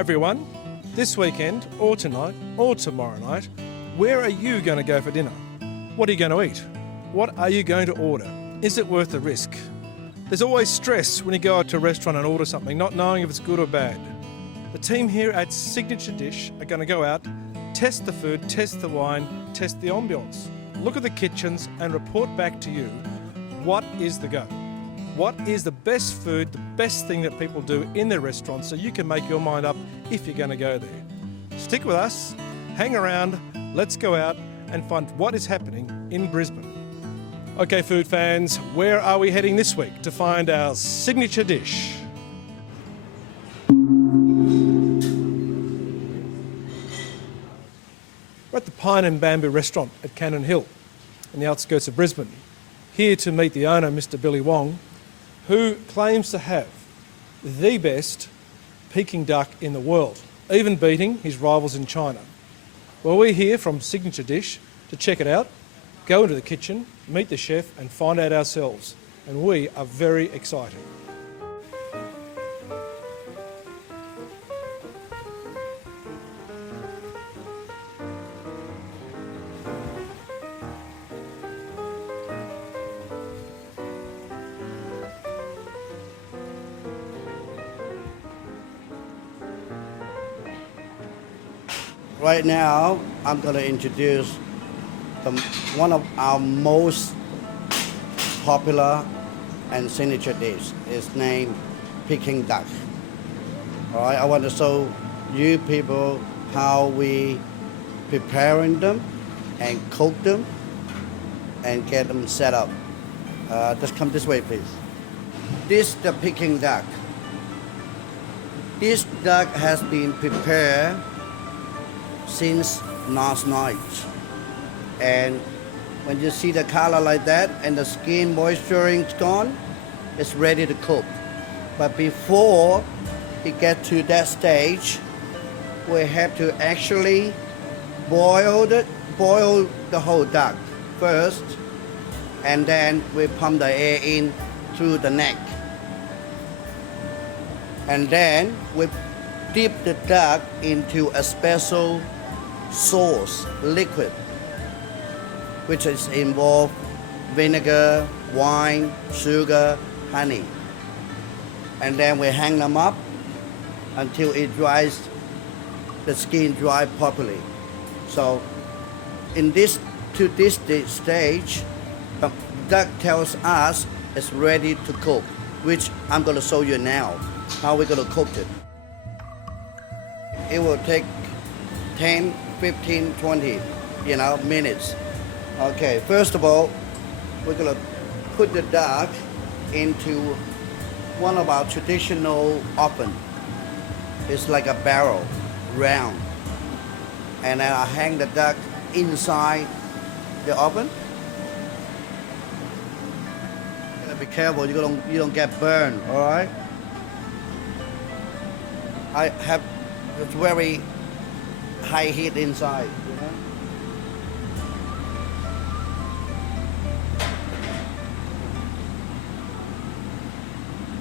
Hi everyone. This weekend, or tonight, or tomorrow night, where are you going to go for dinner? What are you going to eat? What are you going to order? Is it worth the risk? There's always stress when you go out to a restaurant and order something, not knowing if it's good or bad. The team here at Signature Dish are going to go out, test the food, test the wine, test the ambience, look at the kitchens and report back to you what is the go. What is the best food, the best thing that people do in their restaurants so you can make your mind up if you're going to go there. Stick with us, hang around, let's go out and find what is happening in Brisbane. Okay, food fans, where are we heading this week to find our signature dish? We're at the Pine and Bamboo restaurant at Cannon Hill in the outskirts of Brisbane, here to meet the owner, Mr. Billy Wong, who claims to have the best Peking duck in the world, even beating his rivals in China. Well, we're here from Signature Dish to check it out, go into the kitchen, meet the chef and find out ourselves. And we are very excited. Right now, I'm going to introduce one of our most popular and signature dish. It's named Peking duck. All right, I want to show you people how we preparing them and cook them and get them set up. Just come this way, please. This is the Peking duck. This duck has been prepared since last night, and when you see the color like that and the skin moisturing is gone, it's ready to cook. But before it gets to that stage, we have to actually boil the whole duck first, and then we pump the air in through the neck, and then we dip the duck into a special sauce, liquid, which is involved vinegar, wine, sugar, honey. And then we hang them up until it dries, the skin dry properly. So to this stage, the duck tells us it's ready to cook, which I'm going to show you now, how we're going to cook it. It will take 10, 15, 20, minutes. Okay, first of all, we're gonna put the duck into one of our traditional oven. It's like a barrel, round. And then I hang the duck inside the oven. You gotta be careful, you don't get burned, all right? It's very high heat inside,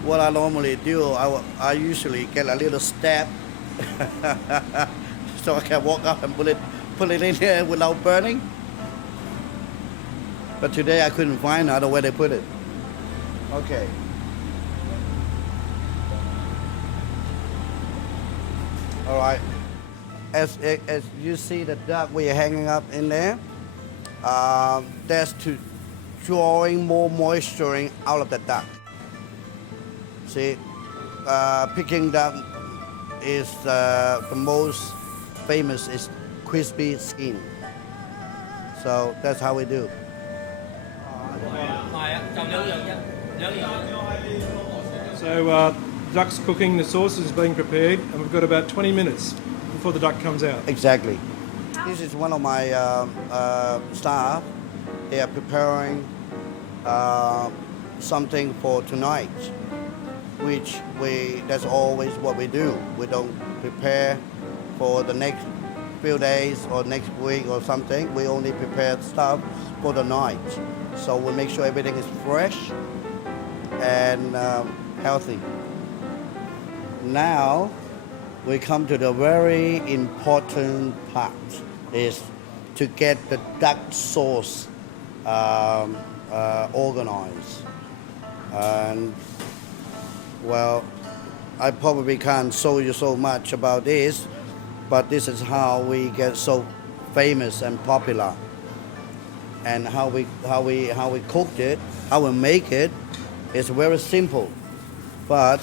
What I normally do, I usually get a little stab so I can walk up and put it in here without burning. But today I couldn't find out where they put it. Okay. All right. As you see the duck we're hanging up in there, that's to drawing more moisture out of the duck. See, Peking duck is the most famous is crispy skin. So that's how we do. So duck's cooking, the sauce is being prepared, and we've got about 20 minutes before the duck comes out. Exactly. This is one of my staff. They are preparing something for tonight, which that's always what we do. We don't prepare for the next few days or next week or something. We only prepare stuff for the night. So we make sure everything is fresh and healthy. Now we come to the very important part is to get the duck sauce organized. And well, I probably can't show you so much about this, but this is how we get so famous and popular, and how we cooked it, how we make it. It's very simple, but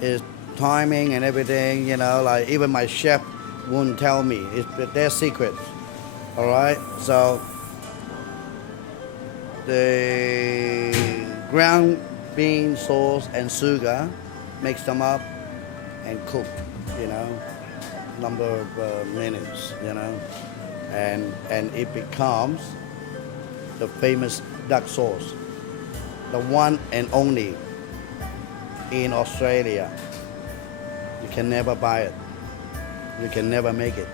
it's timing and everything. Like even my chef won't tell me. It's their secret. All right, so the ground bean sauce and sugar, mix them up and cook, number of minutes, and it becomes the famous duck sauce, the one and only in Australia. You can never buy it. You can never make it.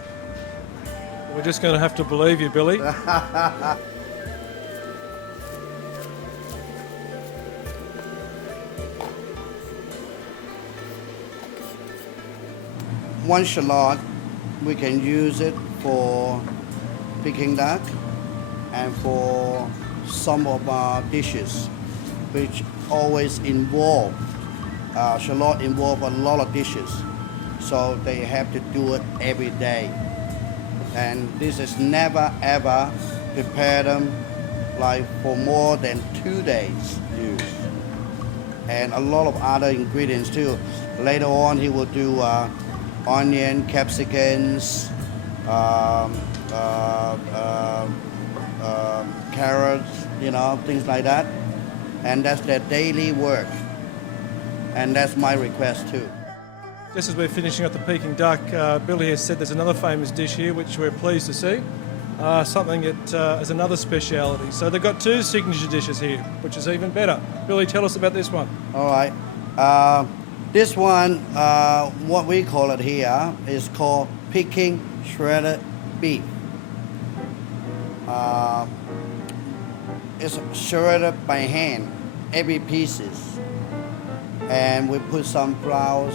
We're just going to have to believe you, Billy. One shallot, we can use it for Peking duck and for some of our dishes, which always involve, shallot involve a lot of dishes. So they have to do it every day. And this is never ever prepare them like for more than 2 days use. And a lot of other ingredients too. Later on he will do onion, capsicums, carrots, things like that. And that's their daily work. And that's my request too. Just as we're finishing up the Peking duck, Billy has said there's another famous dish here which we're pleased to see, something that is another speciality. So they've got two signature dishes here, which is even better. Billy, tell us about this one. All right. This one, what we call it here, is called Peking shredded beef. It's shredded by hand, every pieces. And we put some flour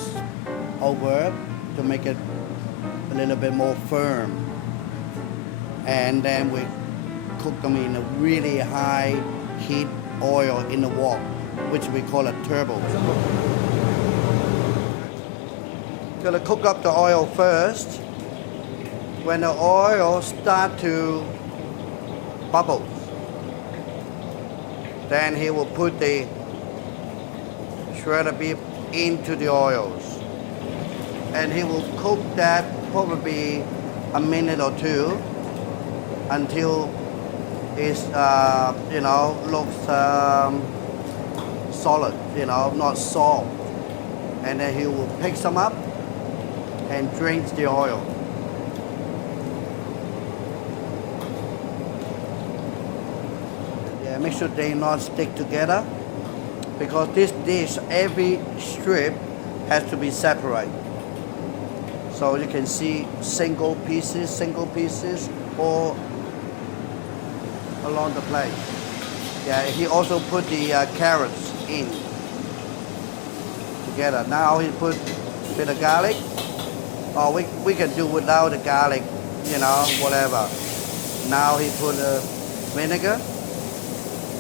over it to make it a little bit more firm. And then we cook them in a really high heat oil in the wok, which we call a turbo. Gonna cook up the oil first. When the oil start to bubble, then he will put the shredded beef into the oils. And he will cook that probably a minute or two until it looks solid, not soft. And then he will pick some up and drains the oil. Yeah, make sure they not stick together, because this dish, every strip has to be separate. So you can see single pieces all along the plate. Yeah, he also put the carrots in together. Now he put a bit of garlic. Or we can do without the garlic, whatever. Now he put vinegar,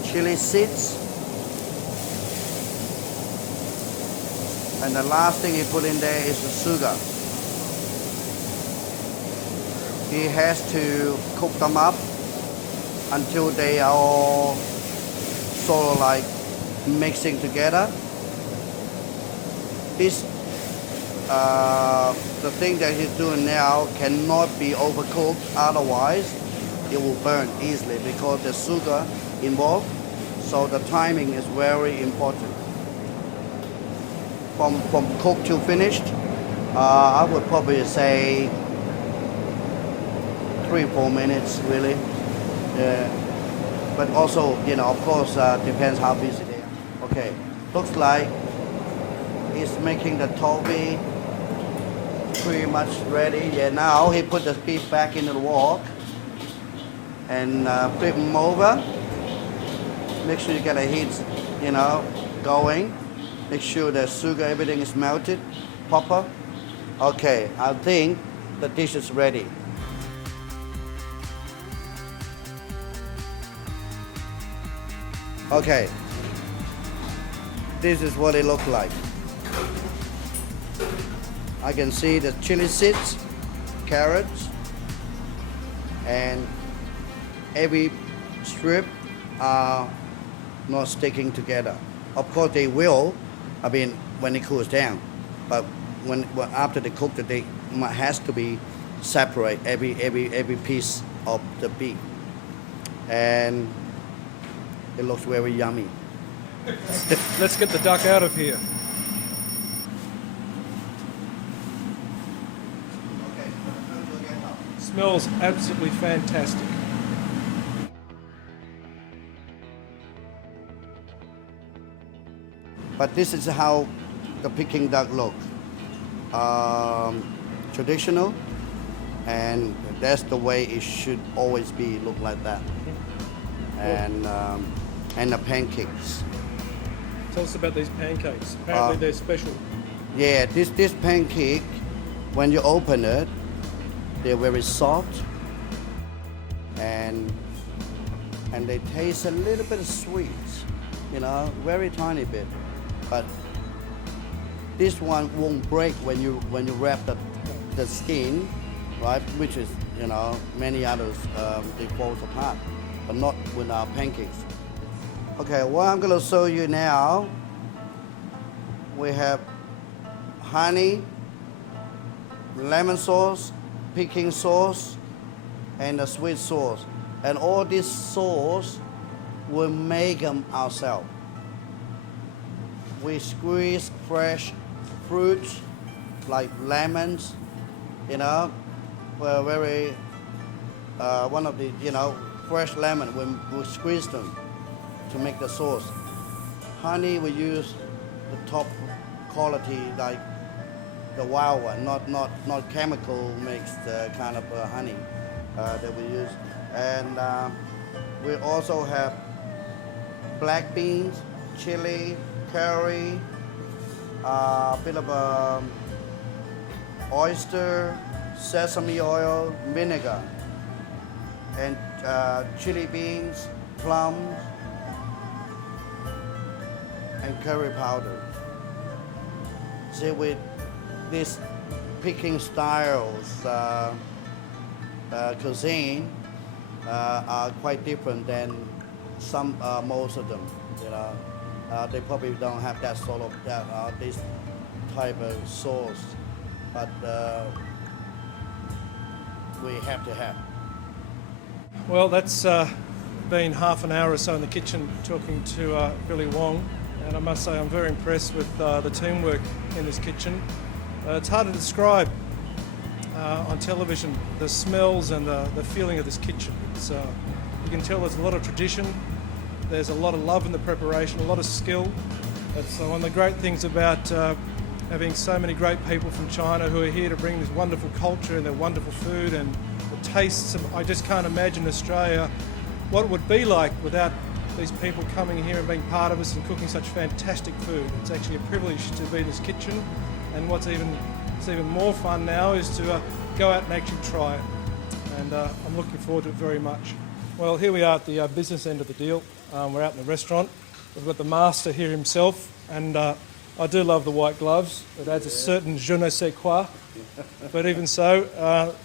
chili seeds, and the last thing he put in there is the sugar. He has to cook them up until they are all sort of like mixing together. The thing that he's doing now cannot be overcooked, otherwise it will burn easily because there's sugar involved. So the timing is very important. From cooked to finished, I would probably say 3-4 minutes really. Yeah. But also, of course, depends how busy they are. Okay, looks like he's making the toby pretty much ready. Yeah, now he put the beef back into the wok and flip them over. Make sure you get a heat, going. Make sure the sugar, everything is melted proper. Okay, I think the dish is ready. Okay, this is what it looks like. I can see the chili seeds, carrots, and every strip are not sticking together. Of course, they will. I mean, when it cools down, but when after they cook, they has to be separate every piece of the beef, and it looks very yummy. Let's get the duck out of here. Smells absolutely fantastic. But this is how the Peking duck look. Traditional, and that's the way it should always be, look like that. And the pancakes. Tell us about these pancakes. Apparently they're special. Yeah, this pancake, when you open it, they're very soft, and they taste a little bit sweet, very tiny bit. But this one won't break when you wrap the skin, right? Which is, many others they fall apart, but not with our pancakes. Okay, what I'm gonna show you now, we have honey, lemon sauce, Peking sauce, and a sweet sauce. And all this sauce, we make them ourselves. We squeeze fresh fruits like lemons, we're very, one of the, fresh lemon, we squeeze them to make the sauce. Honey, we use the top quality, like the wild one, not chemical mixed kind of honey that we use. And we also have black beans, chili, curry, a bit of oyster, sesame oil, vinegar, and chili beans, plums, and curry powder. See, with this Peking styles cuisine are quite different than some most of them. They probably don't have that sort of this type of sauce, but we have to have. Well, that's been half an hour or so in the kitchen talking to Billy Wong, and I must say I'm very impressed with the teamwork in this kitchen. It's hard to describe on television the smells and the feeling of this kitchen. It's, you can tell there's a lot of tradition, there's a lot of love in the preparation, a lot of skill. That's one of the great things about having so many great people from China who are here to bring this wonderful culture and their wonderful food and the tastes. I just can't imagine Australia, what it would be like without these people coming here and being part of us and cooking such fantastic food. It's actually a privilege to be in this kitchen, and what's even more fun now is to go out and actually try it. And I'm looking forward to it very much. Well, here we are at the business end of the deal. We're out in the restaurant. We've got the master here himself, and I do love the white gloves. It adds a certain je ne sais quoi. But even so,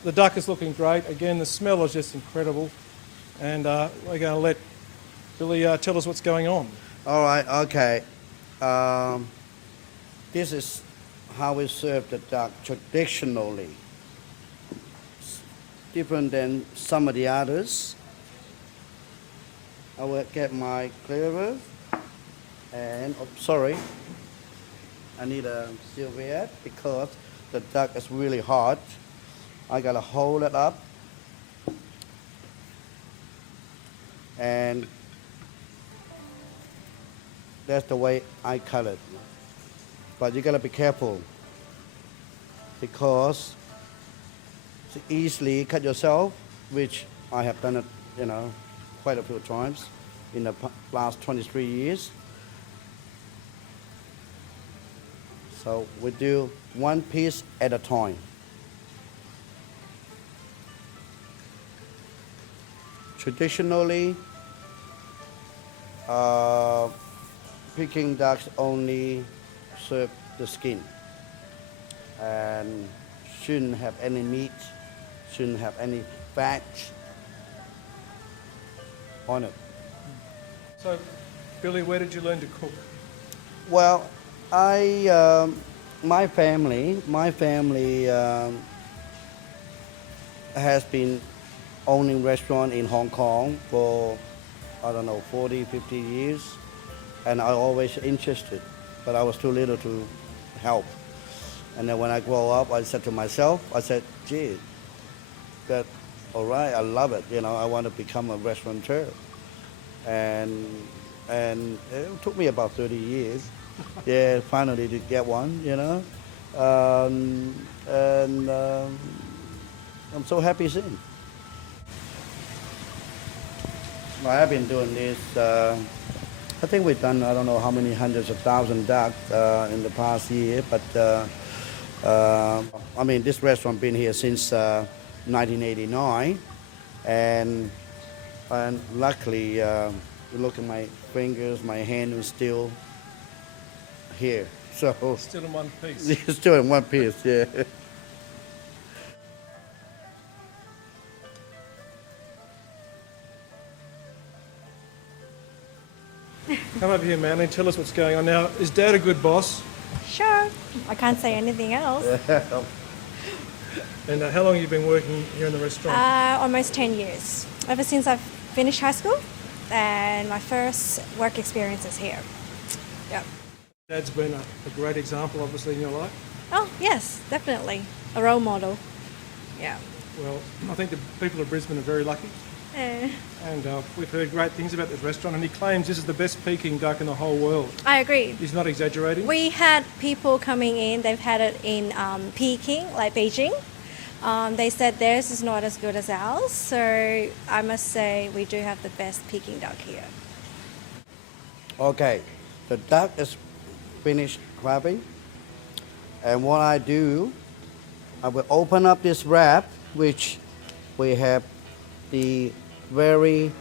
the duck is looking great. Again, the smell is just incredible. And we're going to let Billy tell us what's going on. All right, okay. This is how we serve the duck traditionally. It's different than some of the others. I will get my cleaver, and sorry, I need a serviette because the duck is really hot. I gotta hold it up, and that's the way I cut it. But you gotta be careful because to easily cut yourself, which I have done it, quite a few times in the last 23 years. So we do one piece at a time. Traditionally, Peking ducks only serve the skin and shouldn't have any meat, shouldn't have any fat on it. So, Billy, where did you learn to cook? Well, my family has been owning restaurant in Hong Kong for, I don't know, 40, 50 years. And I always interested, but I was too little to help. And then when I grow up, I said to myself, gee, that, all right, I love it. You know, I want to become a restaurateur. And it took me about 30 years, yeah, finally to get one, you know. I'm so happy since. I have been doing this, I think we've done, I don't know how many hundreds of thousands ducks in the past year, but I mean, this restaurant been here since 1989, and luckily, you look at my fingers, my hand is still here. So Still in one piece. still in one piece, yeah. Come over here, Manly, and tell us what's going on now. Is Dad a good boss? Sure. I can't say anything else. And how long have you been working here in the restaurant? Almost 10 years. Ever since I've finished high school, and my first work experience is here. Yep. Dad's been a great example, obviously, in your life. Oh, yes, definitely. A role model. Yeah. Well, I think the people of Brisbane are very lucky. Eh, And we've heard great things about this restaurant, and he claims this is the best Peking duck in the whole world. I agree. He's not exaggerating. We had people coming in, they've had it in Peking, like Beijing. They said theirs is not as good as ours, so I must say we do have the best Peking duck here. Okay, the duck is finished crabbing, and what I do, I will open up this wrap, which we have the very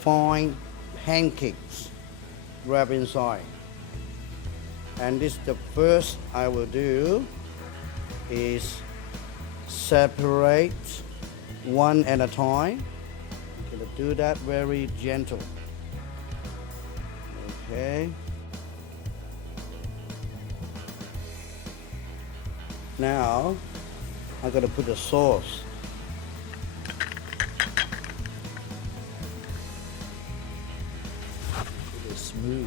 fine pancakes wrapped inside. And this, the first I will do is separate one at a time. I'm gonna do that very gentle. Okay. Now, I'm gonna put the sauce. It is smooth.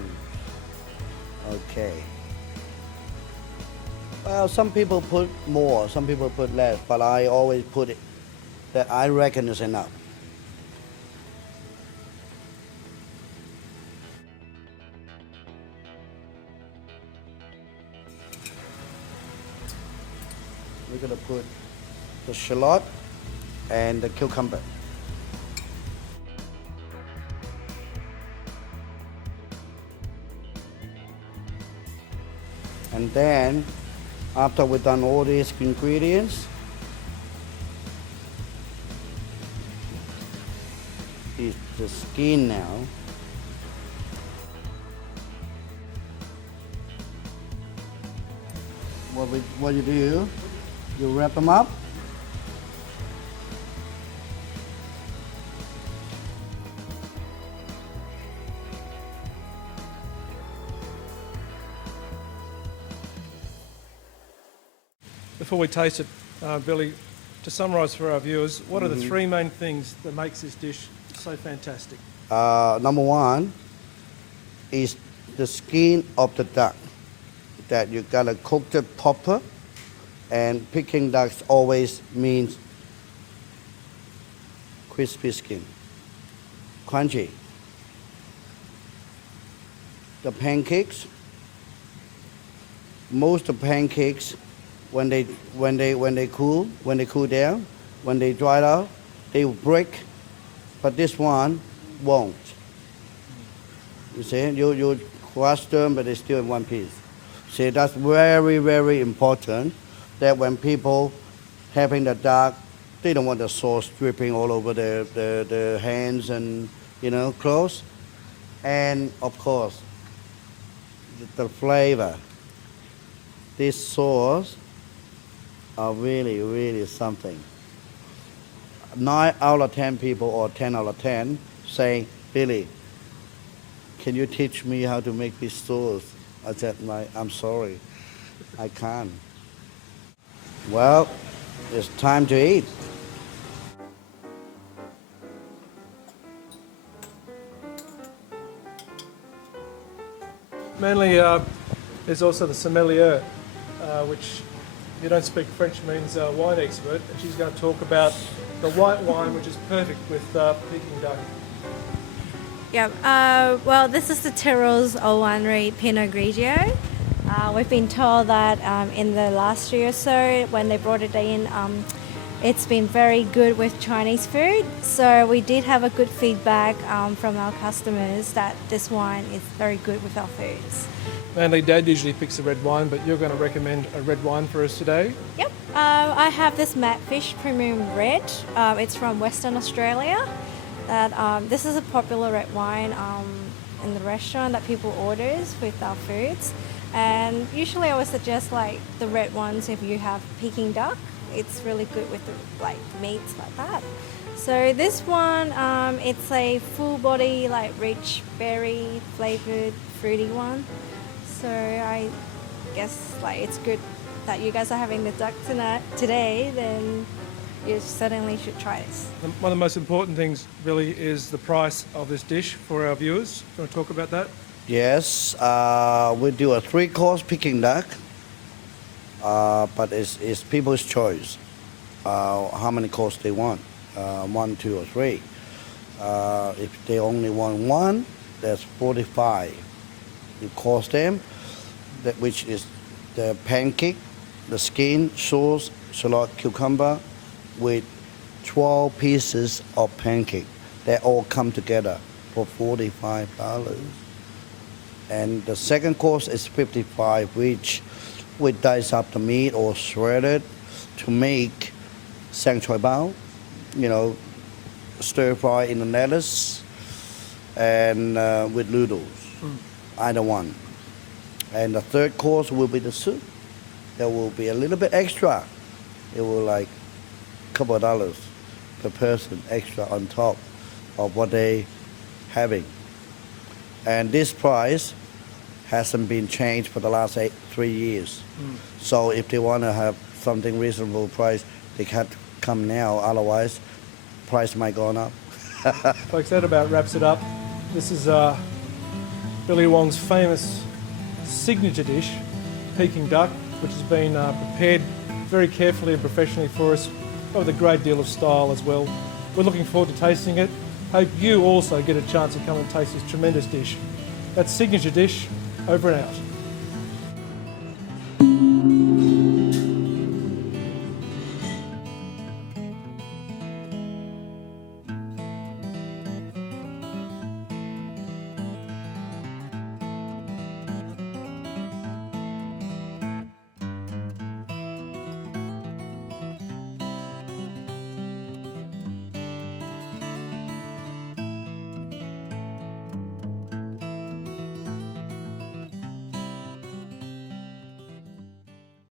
Okay. Well, some people put more, some people put less, but I always put it that I reckon is enough. We're gonna put the shallot and the cucumber. And then, after we've done all these ingredients, is the skin now. What you do, you wrap them up. Before we taste it, Billy, to summarise for our viewers, what are the three main things that makes this dish so fantastic? Number one is the skin of the duck, that you gotta cook it proper, and Peking ducks always means crispy skin, crunchy. The pancakes, most of pancakes, when they cool down, when they dry out, they will break, but this one won't. You see, you crush them, but they're still in one piece. See, that's very, very important that when people having the duck, they don't want the sauce dripping all over their hands and, clothes. And of course, the flavor. This sauce are really, really something. 9 out of 10 people or 10 out of 10 saying, Billy, can you teach me how to make this sauce? I said, I'm sorry, I can't. Well, it's time to eat. Manly is also the sommelier, which, if you don't speak French, means wine expert, and she's going to talk about the white wine, which is perfect with Peking duck. Yeah, well, this is the Tyrrell's Old Winery Pinot Grigio. We've been told that in the last year or so, when they brought it in, it's been very good with Chinese food. So we did have a good feedback from our customers that this wine is very good with our foods. Manly Dad usually picks a red wine, but you're going to recommend a red wine for us today. Yep, I have this Matfish Premium Red. It's from Western Australia. This is a popular red wine in the restaurant that people orders with our foods. And usually I would suggest like the red ones if you have Peking duck. It's really good with the meats like that. So this one, it's a full body, rich berry flavored fruity one. So I guess it's good that you guys are having the duck today. Then you certainly should try this. One of the most important things really is the price of this dish for our viewers. Do you want to talk about that? Yes, we do a 3-course Peking duck, but it's people's choice how many courses they want, 1, 2, or 3. If they only want one, that's 45. You cost them, which is the pancake, the skin, sauce, shallot, cucumber, with 12 pieces of pancake. They all come together for $45. And the second course is 55, which we dice up the meat or shred it to make sang choy bao, stir fry in the lettuce and with noodles, either one. And the third course will be the soup. There will be a little bit extra. It will a couple of dollars per person extra on top of what they having. And this price hasn't been changed for the last 3 years. So if they want to have something reasonable price, they can't come now. Otherwise, price might go up. Folks, that about wraps it up. This is Billy Wong's famous signature dish, Peking duck, which has been prepared very carefully and professionally for us, but with a great deal of style as well. We're looking forward to tasting it. Hope you also get a chance to come and taste this tremendous dish. That's signature dish. Over and out.